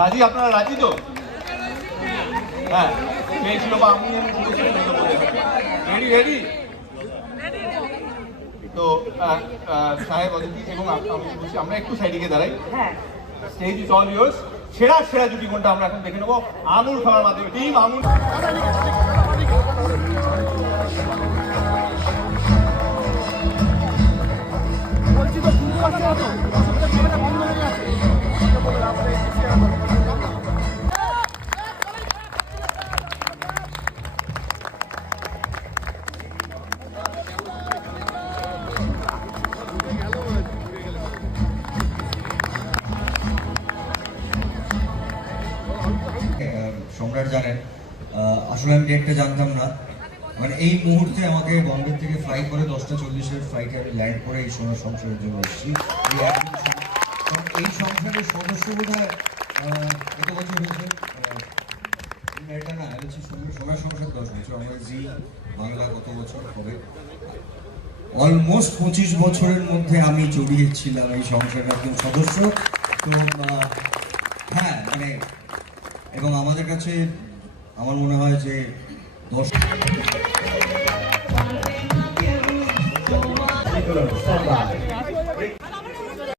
রাজি? আপনারা রাজি তো? হ্যাঁ পেয়েছিল বা আমি রেডি রেডি তো সাহেব অদিতি এবং বলছি আমরা একটু সাইডে দাঁড়াই। হ্যাঁ। স্টেজ ইজ অল ইয়োর্স সেরা সেরা জুটি কোনটা আমরা এখন দেখে নেব। আঙুর খাওয়ার মাধ্যমে টিম আঙুর আহ, সম্রাট জানেন। আসলে আমি ডেটটা জানতাম না। মানে এই মুহূর্তে আমাকে বম্বে থেকে ফ্লাই করে দশটা চল্লিশের ফ্লাইটে আমি ল্যান্ড করে এই সোনার সংসারের জন্য এসেছি। এই সংসারের সদস্য বোধ হয় কত বছর হয়েছে? এটা না আমি হচ্ছে সোনার সংসার দশ বছর। আমার জি বাংলা কত বছর হবে? অলমোস্ট পঁচিশ বছরের মধ্যে আমি জড়িয়েছিলাম এই সংসারের একজন সদস্য। তো হ্যাঁ মানে এবং আমাদের কাছে আমার মনে হয় যে.